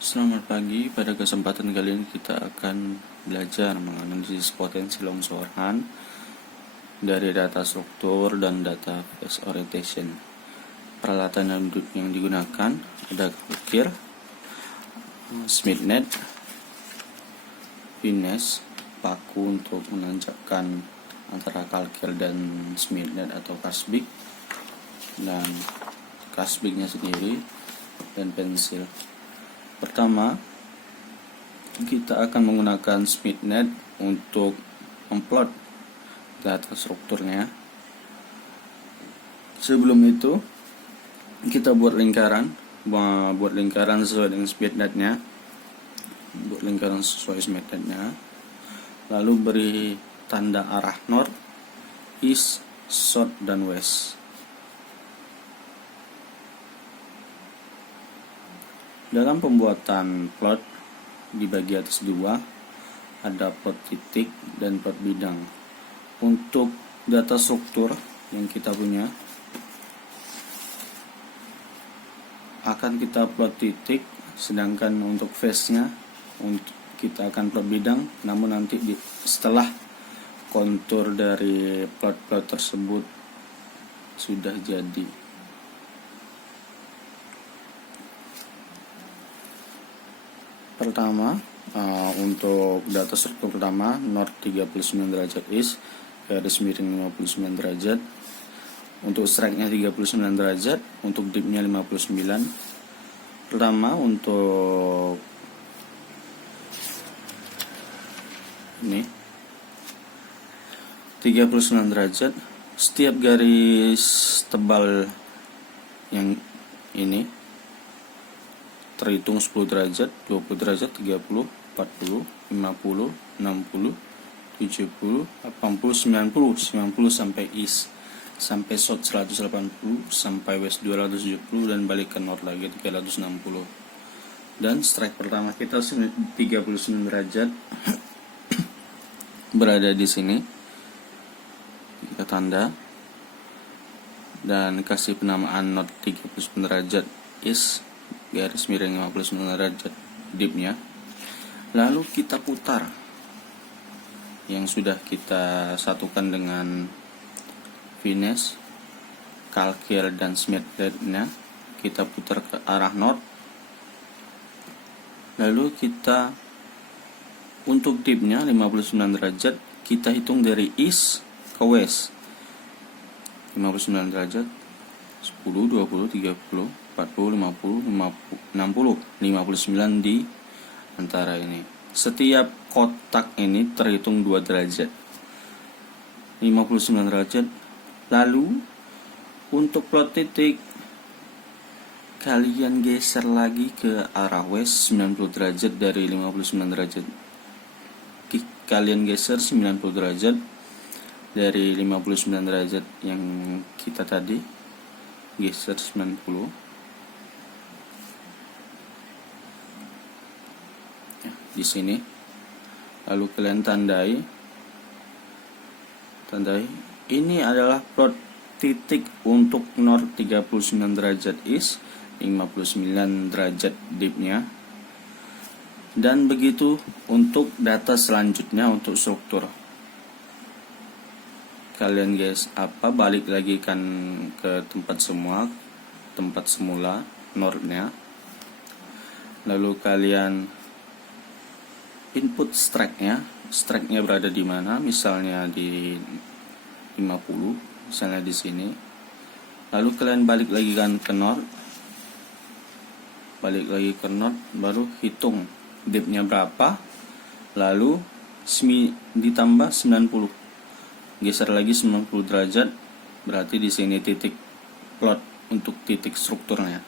Selamat pagi, pada kesempatan kali ini kita akan belajar menganalisis potensi longsoran dari data struktur dan data phase orientation. Peralatan yang digunakan ada ukir, SmithNet, Finesse, paku untuk menanjakkan antara kalkil dan SmithNet atau Kasbik, dan Kasbiknya sendiri, dan pensil. Pertama, kita akan menggunakan SmithNet untuk memplot data strukturnya. Sebelum itu, kita buat lingkaran sesuai dengan SmithNet-nya. Lalu beri tanda arah north, east, south, dan west. Dalam pembuatan plot, dibagi atas dua, ada plot titik dan plot bidang. Untuk data struktur yang kita punya, akan kita plot titik, sedangkan untuk phase-nya kita akan plot bidang, namun nanti setelah kontur dari plot-plot tersebut sudah jadi. Pertama, untuk data struktur pertama, north 39 derajat east, garis miring 59 derajat. Untuk strike-nya 39 derajat, untuk dip-nya 59. Pertama, untuk ini 39 derajat, setiap garis tebal yang ini terhitung 10 derajat, 20 derajat, 30, 40, 50, 60, 70, 80, 90 sampai east, sampai south 180, sampai west 270, dan balik ke north lagi 360. Dan strike pertama kita 39 derajat berada di sini. Kita tanda dan kasih penamaan north 39 derajat east, garis miring 59 derajat dipnya. Lalu kita putar yang sudah kita satukan dengan Finesse, kalkil, dan SmithNet-nya. Kita putar ke arah north. Lalu kita untuk dipnya 59 derajat, kita hitung dari east ke west. 59 derajat, 10, 20, 30, 40, 50, 60, 59 di antara ini. Setiap kotak ini terhitung 2 derajat. 59 derajat. Lalu untuk plot titik, kalian geser lagi ke arah west 90 derajat dari 59 derajat. Kalian geser 90 derajat dari 59 derajat yang kita tadi. Geser 90. Di sini. Lalu kalian tandai. Ini adalah plot titik untuk north 39 derajat east, 59 derajat dipnya. Dan begitu untuk data selanjutnya untuk struktur. Kalian balik lagi kan ke tempat semula northnya. Lalu kalian input strike-nya berada di mana? Misalnya di 50, misalnya di sini. Lalu kalian balik lagi kan ke north. Baru hitung dipnya berapa. Lalu ditambah 90. Geser lagi 90 derajat, berarti di sini titik plot untuk titik strukturnya.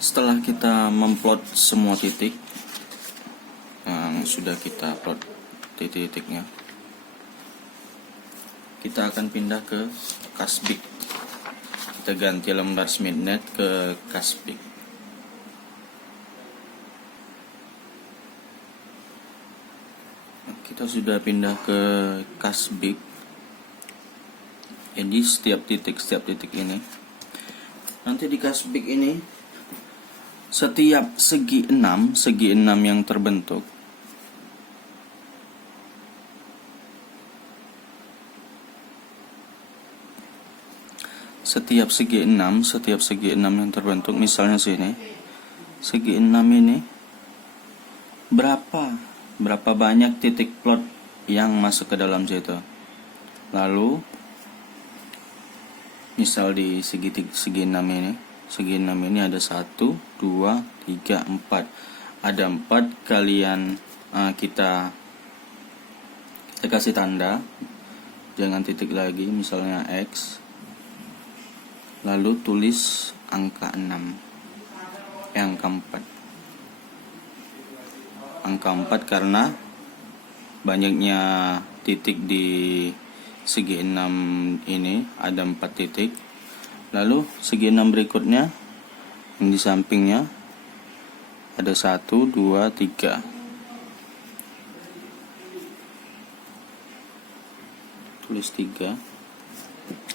Setelah kita memplot semua titik yang sudah kita plot titik-titiknya, kita akan pindah ke Kasbik. Kita ganti lembar SmithNet ke Kasbik. Kita sudah pindah ke Kasbik. Jadi setiap titik ini nanti di kasbik ini setiap segi 6 yang terbentuk setiap segi 6 yang terbentuk, misalnya sini segi 6 ini berapa banyak titik plot yang masuk ke dalam situ. Lalu misal di segi 6 ini ada 1, 2, 3, 4. Ada 4, kita kasih tanda, jangan titik lagi, misalnya X. Lalu tulis angka 6, angka 4. Angka 4 karena banyaknya titik di segi 6 ini, ada 4 titik. Lalu segi 6 berikutnya yang di sampingnya ada 1, 2, 3. Tulis 3.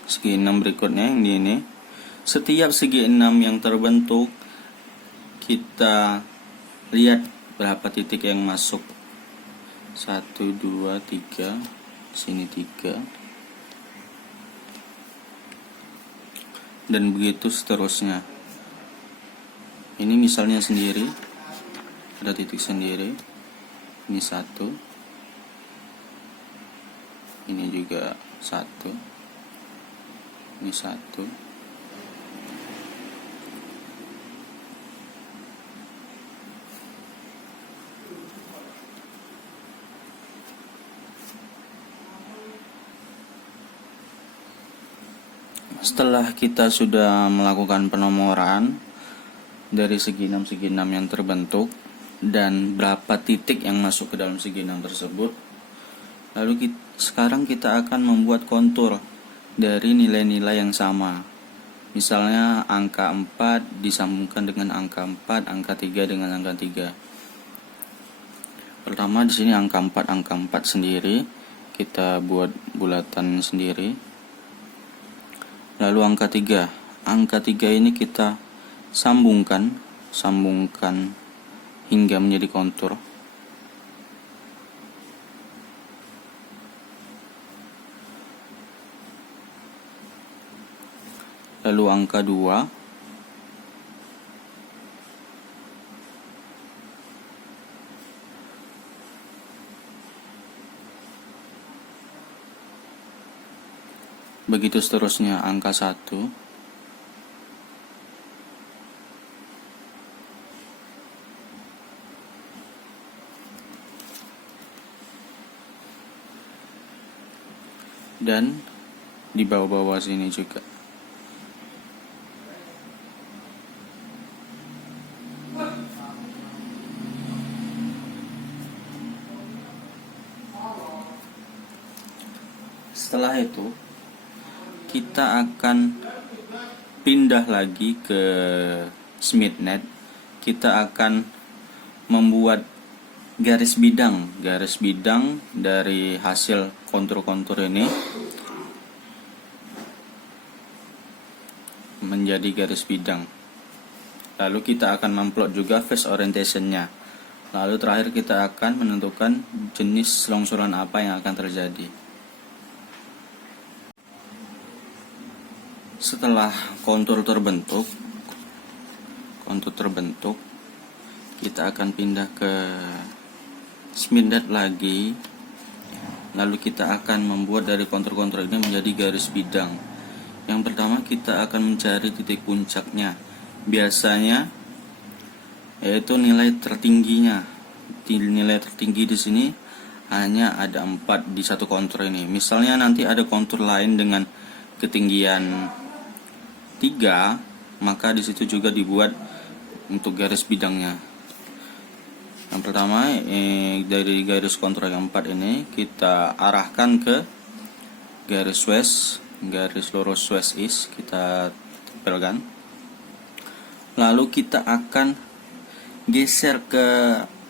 Segi 6 berikutnya yang di ini. Setiap segi 6 yang terbentuk, kita lihat berapa titik yang masuk. 1, 2, 3. Sini 3. Dan begitu seterusnya. Ini misalnya sendiri, ada titik sendiri. Ini 1. Ini juga 1. Ini 1. Setelah kita sudah melakukan penomoran dari segi 6 yang terbentuk dan berapa titik yang masuk ke dalam segi 6 tersebut, lalu sekarang kita akan membuat kontur dari nilai-nilai yang sama. Misalnya angka 4 disambungkan dengan angka 4, angka 3 dengan angka 3. Pertama di sini angka 4 sendiri, kita buat bulatan sendiri. Lalu angka 3 ini kita sambungkan hingga menjadi kontur. Lalu angka 2 begitu seterusnya, angka 1. Dan di bawah-bawah sini juga. Setelah itu kita akan pindah lagi ke SmithNet. Kita akan membuat garis bidang dari hasil kontur-kontur ini menjadi garis bidang. Lalu kita akan memplot juga phase orientation-nya. Lalu terakhir kita akan menentukan jenis longsoran apa yang akan terjadi. Setelah kontur terbentuk, kita akan pindah ke SmithNet lagi. Lalu kita akan membuat dari kontur-kontur ini menjadi garis bidang. Yang pertama kita akan mencari titik puncaknya. Biasanya yaitu nilai tertingginya. Nilai tertinggi di sini hanya ada 4 di satu kontur ini. Misalnya nanti ada kontur lain dengan ketinggian 3, maka di situ juga dibuat untuk garis bidangnya. Yang pertama dari garis kontur yang 4 ini kita arahkan ke garis lurus west east, kita tempelkan. Lalu kita akan geser ke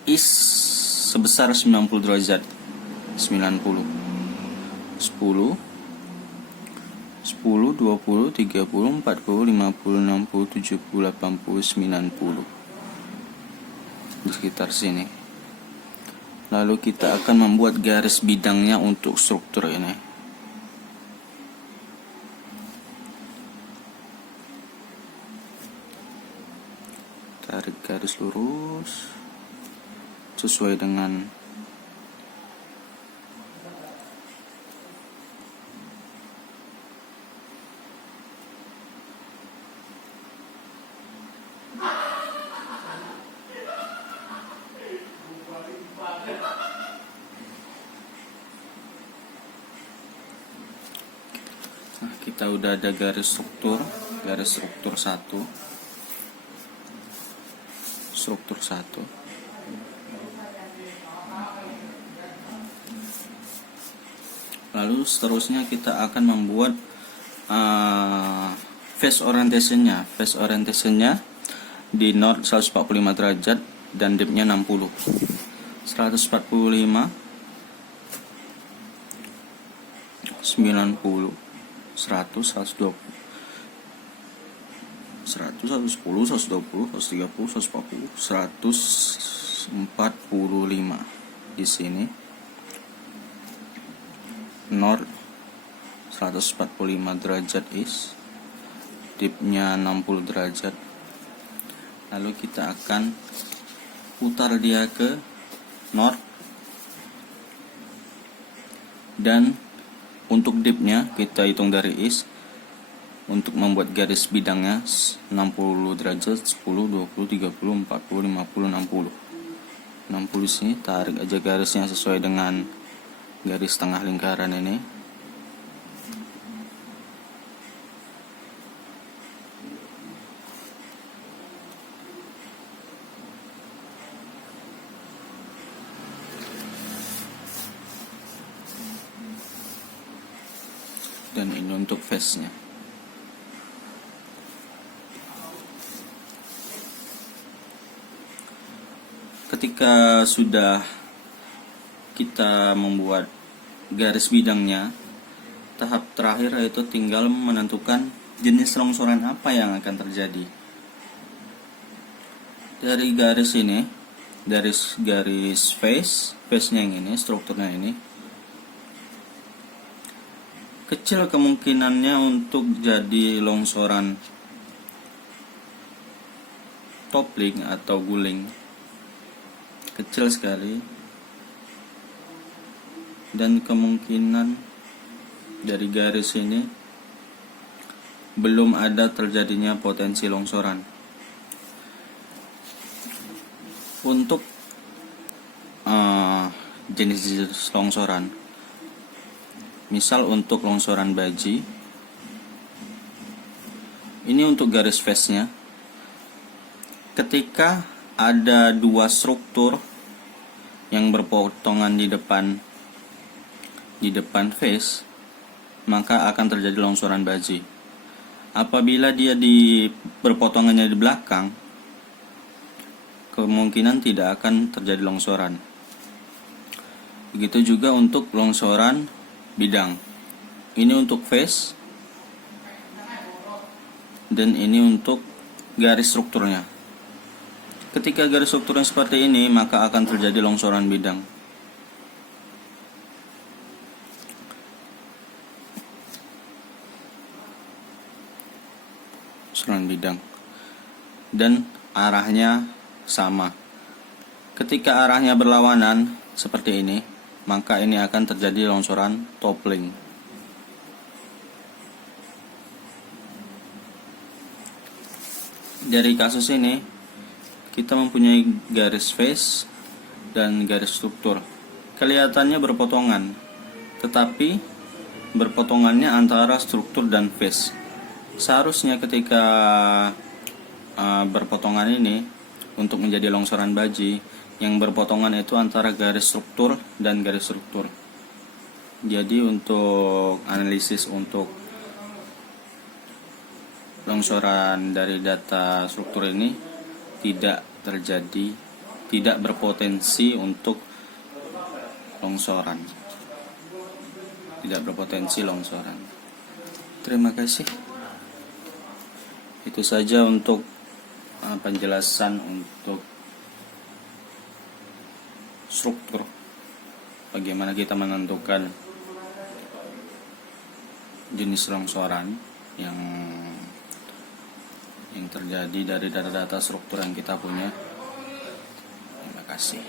east sebesar 90 derajat. 90, 10, 10, 10, 20, 30, 40, 50, 60, 70, 80, 90. Di sekitar sini. Lalu kita akan membuat garis bidangnya untuk struktur ini. Tarik garis lurus sesuai dengan kita udah ada garis struktur 1, struktur 1. Lalu seterusnya kita akan membuat face orientation-nya. Face orientation-nya di north 145 derajat dan depth-nya 60. 145, 90, 100, 120, 100, 110, 120, 130, 140, 145 di sini. North 145 derajat east, depth-nya 60 derajat. Lalu kita akan putar dia ke north, dan untuk depth-nya kita hitung dari east. Untuk membuat garis bidangnya 60 derajat, 10, 20, 30, 40, 50, 60. 60 sini, tarik aja garisnya sesuai dengan garis tengah lingkaran ini. Dan ini untuk face-nya. Ketika sudah kita membuat garis bidangnya, tahap terakhir yaitu tinggal menentukan jenis longsoran apa yang akan terjadi. Dari garis ini, dari garis face-nya yang ini, strukturnya ini, kecil kemungkinannya untuk jadi longsoran toppling atau guling. Kecil sekali. Dan kemungkinan dari garis ini belum ada terjadinya potensi longsoran. Untuk jenis longsoran, misal untuk longsoran baji, ini untuk garis face-nya. Ketika ada dua struktur yang berpotongan di depan face, maka akan terjadi longsoran baji. Apabila dia berpotongannya di belakang, kemungkinan tidak akan terjadi longsoran. Begitu juga untuk longsoran bidang. Ini untuk face, dan ini untuk garis strukturnya. Ketika garis strukturnya seperti ini, maka akan terjadi longsoran bidang. Longsoran bidang. Dan arahnya sama. Ketika arahnya berlawanan seperti ini, maka ini akan terjadi longsoran toppling. Dari kasus ini, kita mempunyai garis face dan garis struktur. Kelihatannya berpotongan, tetapi berpotongannya antara struktur dan face. Seharusnya ketika berpotongan ini, untuk menjadi longsoran baji, yang berpotongan itu antara garis struktur dan garis struktur. Jadi untuk analisis untuk longsoran dari data struktur ini tidak berpotensi untuk longsoran. Tidak berpotensi longsoran. terima kasih. Itu saja untuk penjelasan untuk struktur, bagaimana kita menentukan jenis longsoran yang terjadi dari data-data struktur yang kita punya. Terima kasih.